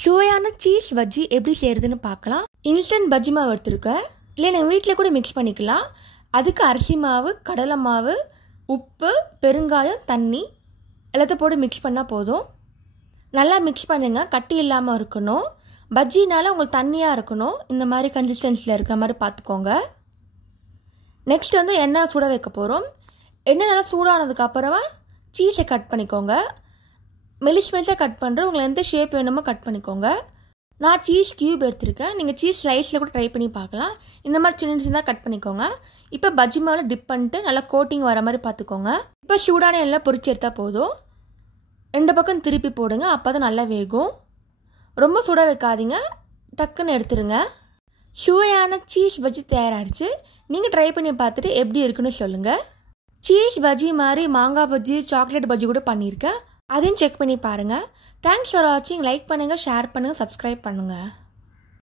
சுவையான சீஸ் பஜ்ஜி எப்படி செய்கிறதுன்னு பார்க்கலாம். இன்ஸ்டன்ட் பஜ்ஜி மாவு எடுத்துருக்கேன். இல்லை நீங்கள் வீட்டில் கூட மிக்ஸ் பண்ணிக்கலாம். அதுக்கு அரிசி மாவு, கடலை மாவு, உப்பு, பெருங்காயம், தண்ணி எல்லாத்தையும் போட்டு மிக்ஸ் பண்ணால் போதும். நல்லா மிக்ஸ் பண்ணுங்க. கட்டி இல்லாமல் இருக்கணும். பஜ்ஜினால உங்களுக்கு தண்ணியாக இருக்கணும். இந்த மாதிரி கன்சிஸ்டன்சியில் இருக்கிற மாதிரி பார்த்துக்கோங்க. நெக்ஸ்ட் எண்ணெய் சுட வைக்க போகிறோம். எண்ணெய் நல்லா சூடானதுக்கப்புறமா சீஸை கட் பண்ணிக்கோங்க. மெலிசாக கட் பண்ணுறேன். உங்களுக்கு எந்த ஷேப் வேணுமோ கட் பண்ணிக்கோங்க. நான் சீஸ் க்யூப் எடுத்திருக்கேன். நீங்கள் சீஸ் ஸ்லைஸில் கூட ட்ரை பண்ணி பார்க்கலாம். இந்த மாதிரி சின்ன சின்னதாக கட் பண்ணிக்கோங்க. இப்போ பஜ்ஜி மாவில் டிப் பண்ணிட்டு நல்லா கோட்டிங் வர மாதிரி பார்த்துக்கோங்க. இப்போ சூடான எண்ணெய் பொரிச்சு எடுத்தால் போதும். 2 பக்கம் திருப்பி போடுங்க. அப்போ தான் நல்லா வேகும். ரொம்ப சுட வைக்காதீங்க. டக்குன்னு எடுத்துருங்க. சுவையான சீஸ் பஜ்ஜி தயாராகிடுச்சு. நீங்கள் ட்ரை பண்ணி பார்த்துட்டு எப்படி இருக்குன்னு சொல்லுங்கள். சீஸ் பஜ்ஜி மாதிரி மாங்காய் பஜ்ஜி, சாக்லேட் பஜ்ஜி கூட பண்ணியிருக்கேன். அதையும் செக் பண்ணி பாருங்கள். தேங்க்ஸ் ஃபார் வாட்சிங். லைக் பண்ணுங்கள், ஷேர் பண்ணுங்கள், சப்ஸ்கிரைப் பண்ணுங்கள்.